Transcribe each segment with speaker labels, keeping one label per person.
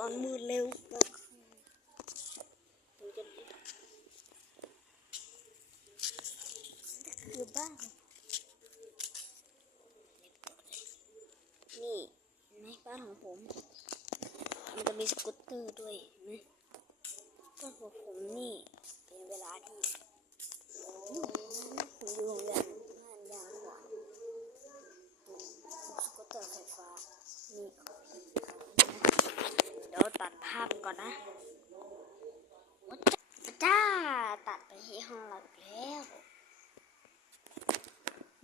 Speaker 1: ตอนมืดเร็วกลางคือบ้านนี่นไหมบ้านของผม มันจะมีสกูตเตอร์ด้วยนไหมบ้านของผมนี่เป็นเวลาที่ผมอยู่โรงเรียนงานยางก่อนสกูตเตอร์ไฟฟ้านี่ของพี่เขานะเดี๋ยวตัด ภาพก่อนนะว้าจ้าตัดไปที่ห้องเราแล้ว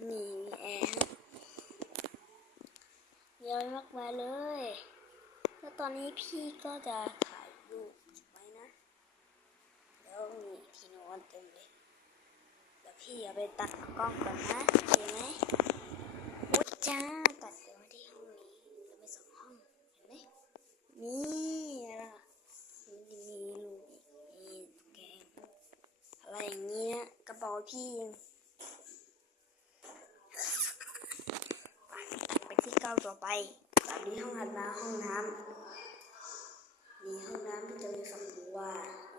Speaker 1: มีแอร์เยอะมากมายเลย แล้วตอนนี้พี่ก็จะถ่ายรูปไว้นะ แล้วมีที่นอนเต็มเลยแล้วพี่เอาไปตัดกล้องก่อนนะโอเคไหมวุ้ยจ้าที่ห้องนี้แล้วไปสองห้อง เห็นไหมนี่อะไรล่ะมีมีลูกอีกมีแกงอะไรอย่างเงี้ ยกระเป๋าพี่เองตัดไปที่เก้าต่อไปตัดที่ห้องอาบน้ำห้องน้ำมีห้องน้ำที่จะมีฝักบัว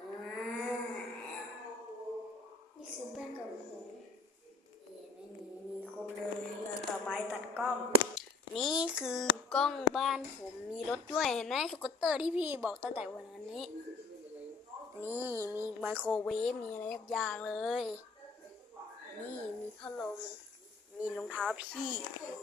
Speaker 1: อ่านี่คือบ้านกับผมนี่ไม่มีมีครบเลยแล้วต่อไปตัดกล้อง นี่คือกล้องบ้านผมมีรถด้วยเห็นไหมสกูตเตอร์ที่พี่บอกตั้งแต่วันนั้นนี้นี่มีไมโครเวฟมีอะไรทุกอย่างเลยนี่มี พัดลมมีรองเท้าพี่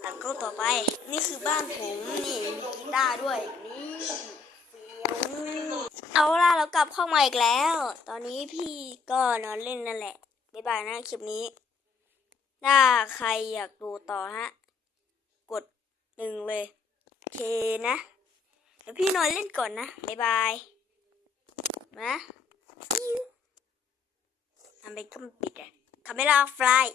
Speaker 1: ตัดกล้องต่อไป นี่คือบ้านผมนี่มีกีตาร์ด้วยนี่เฟี้ยวเอาล่ะเรากลับเข้ามาอีกแล้ว ตอนนี้พี่ก็นอนเล่นนั่นแหละบ๊ายบายนะคลิปนี้ถ้าใครอยากดูต่อฮะ กดหนึ่งเลยโอเคนะเดี๋ยวพี่นอนเล่นก่อนนะบ๊ายบายนะทำไปก็ปิดอะคาเมล่าฟลาย